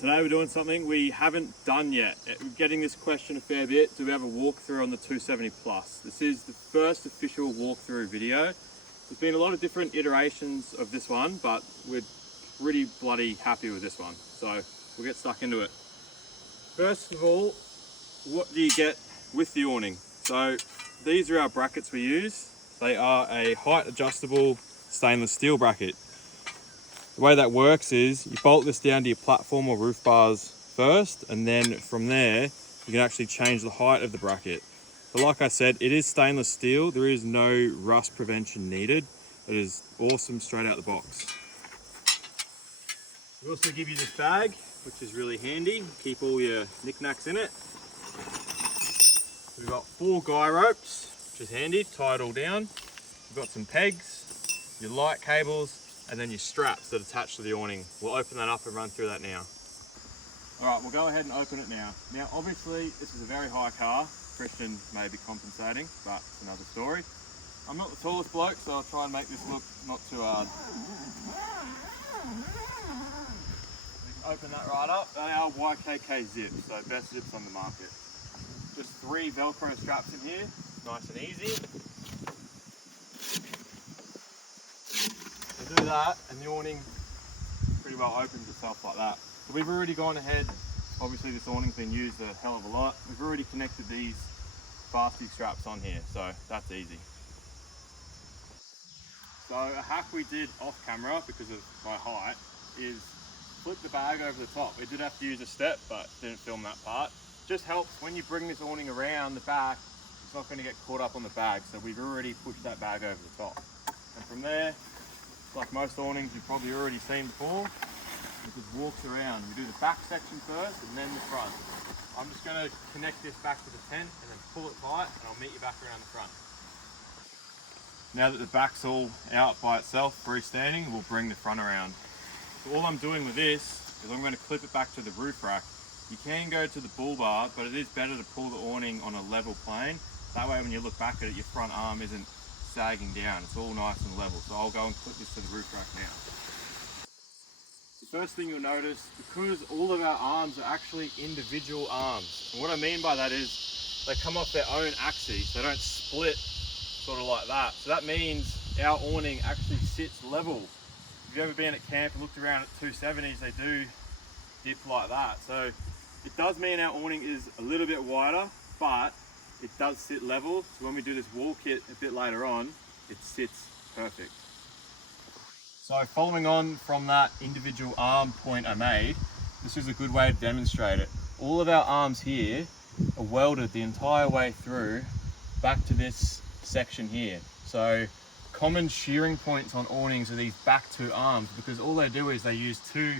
Today we're doing something we haven't done yet. We're getting this question a fair bit. Do we have a walkthrough on the 270 Plus? This is the first official walkthrough video. There's been a lot of different iterations of this one, but we're pretty bloody happy with this one. So we'll get stuck into it. First of all, what do you get with the awning? So these are our brackets we use. They are a height adjustable stainless steel bracket. The way that works is you bolt this down to your platform or roof bars first, and then from there you can actually change the height of the bracket. But like I said, it is stainless steel. There is no rust prevention needed. It is awesome straight out the box. We also give you this bag, which is really handy. Keep all your knickknacks in it. We've got 4 guy ropes, which is handy, tie it all down. We've got some pegs, your light cables, and then your straps that attach to the awning. We'll open that up and run through that now. All right, we'll go ahead and open it now. Now, obviously, this is a very high car. Christian may be compensating, but it's another story. I'm not the tallest bloke, so I'll try and make this look not too hard. We can open that right up. They are YKK zips, so best zips on the market. Just 3 Velcro straps in here, nice and easy. Do that and the awning pretty well opens itself like that. So we've already gone ahead, obviously this awning's been used a hell of a lot. We've already connected these fasty straps on here, so that's easy. So a hack we did off camera because of my height is flip the bag over the top. We did have to use a step, but didn't film that part. Just helps when you bring this awning around the back, it's not going to get caught up on the bag. So we've already pushed that bag over the top. And from there, like most awnings you've probably already seen before, it just walks around. We do the back section first and then the front. I'm just going to connect this back to the tent and then pull it tight, and I'll meet you back around the front. Now that the back's all out by itself, freestanding, we'll bring the front around. So all I'm doing with this is I'm going to clip it back to the roof rack. You can go to the bull bar, but it is better to pull the awning on a level plane. That way when you look back at it, your front arm isn't sagging down. It's all nice and level. So I'll go and clip this to the roof rack now. The first thing you'll notice, because all of our arms are actually individual arms. And what I mean by that is they come off their own axis. They don't split sort of like that. So that means our awning actually sits level. If you've ever been at camp and looked around at 270s, they do dip like that. So it does mean our awning is a little bit wider, but it does sit level. So when we do this wall kit a bit later on, it sits perfect. So following on from that individual arm point I made, this is a good way to demonstrate it. All of our arms here are welded the entire way through back to this section here. So common shearing points on awnings are these back 2 arms, because all they do is they use 2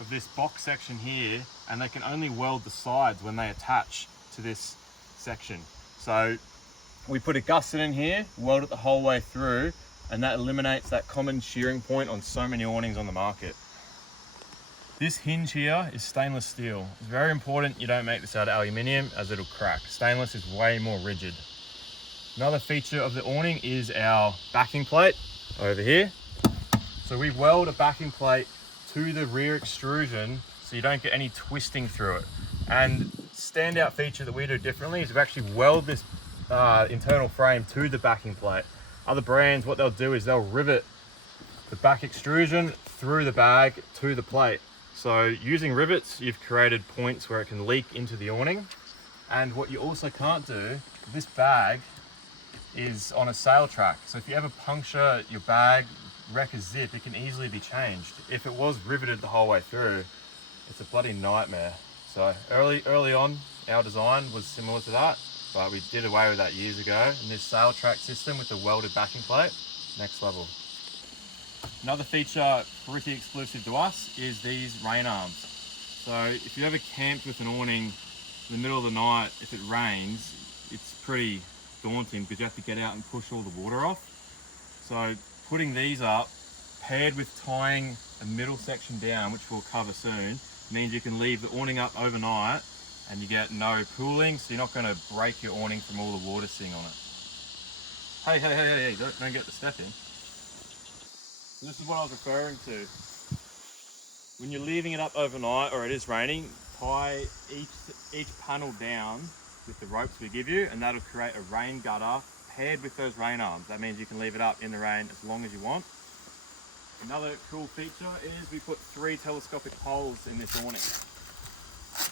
of this box section here, and they can only weld the sides when they attach to this section. So we put a gusset in here, weld it the whole way through, and that eliminates that common shearing point on so many awnings on the market. This hinge here is stainless steel. It's very important you don't make this out of aluminium, as it'll crack. Stainless is way more rigid. Another feature of the awning is our backing plate over here. So we weld a backing plate to the rear extrusion so you don't get any twisting through it. And standout feature that we do differently is we actually weld this internal frame to the backing plate. Other brands, what they'll do is they'll rivet the back extrusion through the bag to the plate. So using rivets, you've created points where it can leak into the awning. And what you also can't do, this bag is on a sail track. So if you ever puncture your bag, wreck a zip, it can easily be changed. If it was riveted the whole way through, it's a bloody nightmare. So early on, our design was similar to that, but we did away with that years ago. And this sail track system with the welded backing plate, next level. Another feature pretty exclusive to us is these rain arms. So if you ever camped with an awning in the middle of the night, if it rains, it's pretty daunting because you have to get out and push all the water off. So putting these up, paired with tying a middle section down, which we'll cover soon, means you can leave the awning up overnight and you get no pooling, so you're not going to break your awning from all the water sitting on it. Hey, don't get the step in. So this is what I was referring to. When you're leaving it up overnight or it is raining, tie each panel down with the ropes we give you, and that'll create a rain gutter paired with those rain arms. That means you can leave it up in the rain as long as you want. Another cool feature is we put 3 telescopic poles in this awning.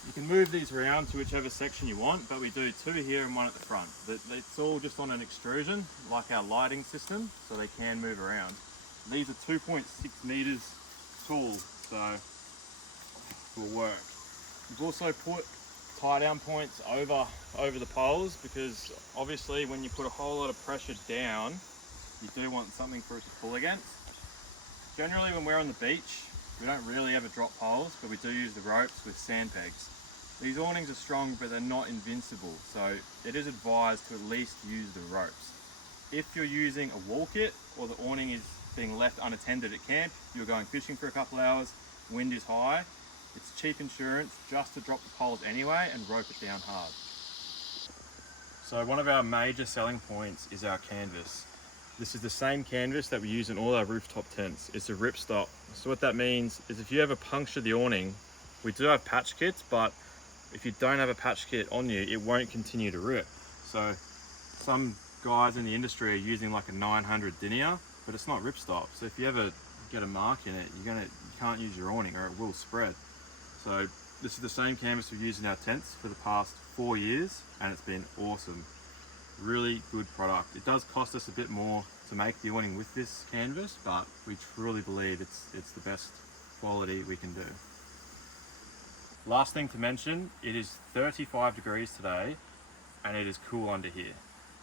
You can move these around to whichever section you want, but we do 2 here and 1 at the front. It's all just on an extrusion, like our lighting system, so they can move around. These are 2.6 meters tall, so it will work. We've also put tie down points over the poles, because obviously when you put a whole lot of pressure down, you do want something for it to pull against. Generally when we're on the beach, we don't really ever drop poles, but we do use the ropes with sand pegs. These awnings are strong, but they're not invincible, so it is advised to at least use the ropes. If you're using a wall kit, or the awning is being left unattended at camp, you're going fishing for a couple hours, wind is high, it's cheap insurance just to drop the poles anyway and rope it down hard. So one of our major selling points is our canvas. This is the same canvas that we use in all our rooftop tents. It's a ripstop. So what that means is if you ever puncture the awning, we do have patch kits, but if you don't have a patch kit on you, it won't continue to rip. So some guys in the industry are using like a 900 denier, but it's not ripstop. So if you ever get a mark in it, you can't use your awning or it will spread. So this is the same canvas we've used in our tents for the past 4 years, and it's been awesome. Really good product. It does cost us a bit more to make the awning with this canvas, but we truly believe it's the best quality we can do. Last thing to mention, it is 35 degrees today and it is cool under here.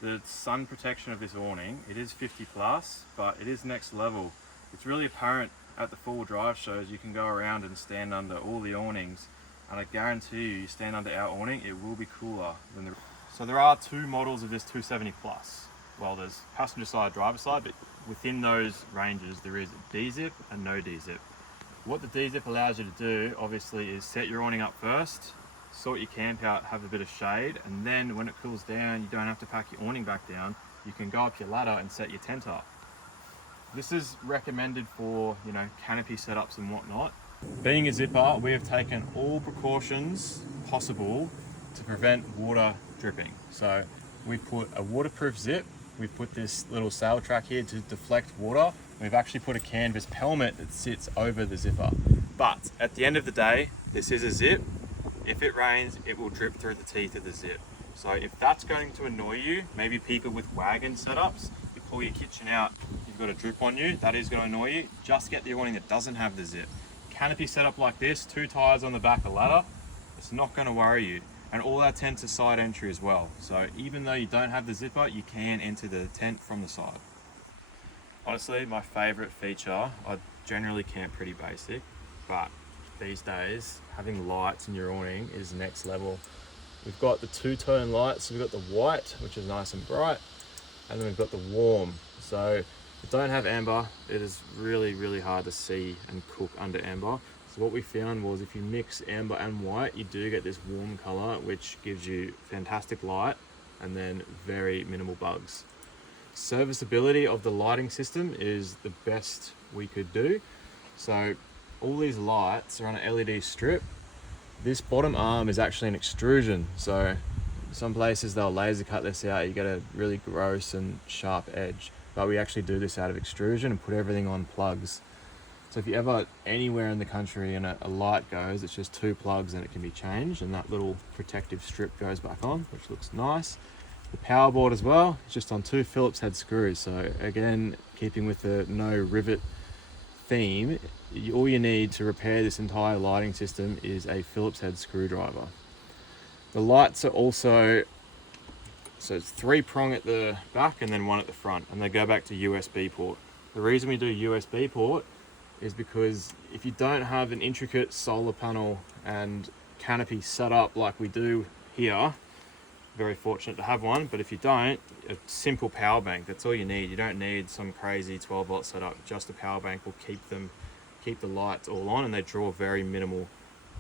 The sun protection of this awning, it is 50 plus, but it is next level. It's really apparent at the four-wheel drive shows. You can go around and stand under all the awnings, and I guarantee you stand under our awning, it will be cooler than the... So there are 2 models of this 270 plus. Well, there's passenger side, driver side, but within those ranges there is D-zip and no D-zip. What the D-zip allows you to do, obviously, is set your awning up first, sort your camp out, have a bit of shade, and then when it cools down, you don't have to pack your awning back down. You can go up your ladder and set your tent up. This is recommended for, canopy setups and whatnot. Being a zipper, we have taken all precautions possible to prevent water dripping. So we've put a waterproof zip, we've put this little sail track here to deflect water. We've actually put a canvas pelmet that sits over the zipper. But at the end of the day, this is a zip. If it rains, it will drip through the teeth of the zip. So if that's going to annoy you, maybe people with wagon setups, you pull your kitchen out, you've got a drip on you, that is going to annoy you. Just get the awning that doesn't have the zip. Canopy setup like this, 2 tires on the back of ladder, it's not going to worry you. And all our tents are side entry as well. So even though you don't have the zipper, you can enter the tent from the side. Honestly, my favorite feature, I generally camp pretty basic, but these days, having lights in your awning is next level. We've got the 2-tone lights. So we've got the white, which is nice and bright, and then we've got the warm. So if you don't have amber, it is really, really hard to see and cook under amber. So what we found was if you mix amber and white, you do get this warm color, which gives you fantastic light and then very minimal bugs. Serviceability of the lighting system is the best we could do. So all these lights are on an LED strip. This bottom arm is actually an extrusion. So some places they'll laser cut this out, you get a really gross and sharp edge. But we actually do this out of extrusion and put everything on plugs. So if you're ever anywhere in the country and a light goes, it's just 2 plugs and it can be changed, and that little protective strip goes back on, which looks nice. The power board as well, it's just on 2 Phillips head screws. So again, keeping with the no rivet theme, all you need to repair this entire lighting system is a Phillips head screwdriver. The lights are also, so it's 3-prong at the back and then 1 at the front, and they go back to USB port. The reason we do USB port is because if you don't have an intricate solar panel and canopy set up like we do here, very fortunate to have one, but if you don't, a simple power bank, that's all you need. You don't need some crazy 12-volt setup. Just a power bank will keep the lights all on, and they draw very minimal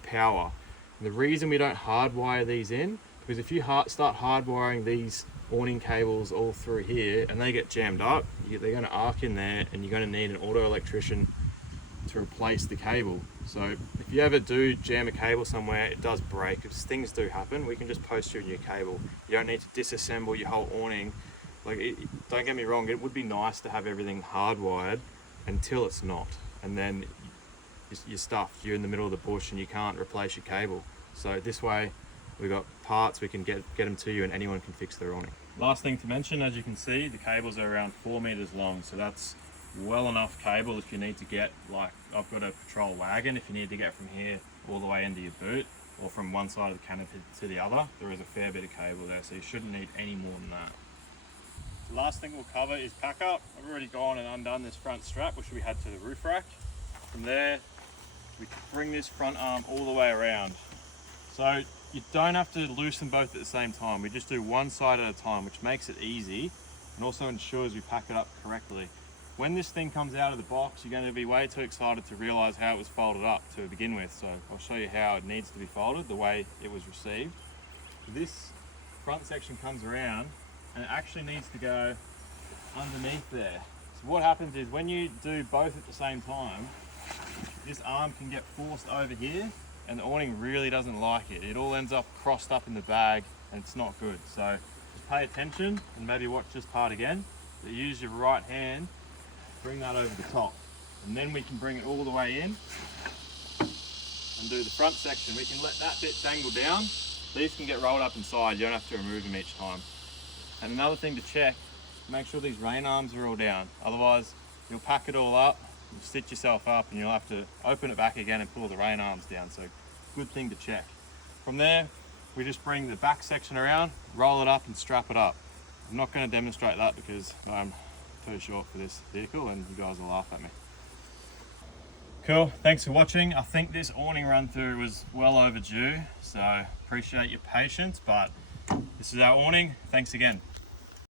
power. And the reason we don't hardwire these in, because if you start hardwiring these awning cables all through here and they get jammed up, they're going to arc in there, and you're going to need an auto electrician to replace the cable. So if you ever do jam a cable somewhere, it does break. If things do happen, we can just post you a new cable. You don't need to disassemble your whole awning. Don't get me wrong, it would be nice to have everything hardwired until it's not. And then you're stuffed. You're in the middle of the bush and you can't replace your cable. So this way, we've got parts, we can get them to you and anyone can fix their awning. Last thing to mention, as you can see, the cables are around 4 meters long. So that's well enough cable if you need to get, like I've got a patrol wagon, if you need to get from here all the way into your boot or from one side of the canopy to the other, there is a fair bit of cable there, so you shouldn't need any more than that. The last thing we'll cover is pack up. I've already gone and undone this front strap, which we had to the roof rack. From there, we bring this front arm all the way around. So you don't have to loosen both at the same time. We just do one side at a time, which makes it easy and also ensures we pack it up correctly. When this thing comes out of the box, you're going to be way too excited to realize how it was folded up to begin with. So I'll show you how it needs to be folded, the way it was received. This front section comes around and it actually needs to go underneath there. So what happens is when you do both at the same time, this arm can get forced over here and the awning really doesn't like it. It all ends up crossed up in the bag and it's not good. So just pay attention and maybe watch this part again. So use your right hand, bring that over the top, and then we can bring it all the way in and do the front section. We can let that bit dangle down. These can get rolled up inside. You don't have to remove them each time. And another thing to check, make sure these rain arms are all down. Otherwise, you'll pack it all up, you'll stitch yourself up, and you'll have to open it back again and pull the rain arms down. So good thing to check. From there, we just bring the back section around, roll it up and strap it up. I'm not going to demonstrate that because I'm too short for this vehicle and you guys will laugh at me. Cool, thanks for watching. I think this awning run through was well overdue, so appreciate your patience, but this is our awning. Thanks again.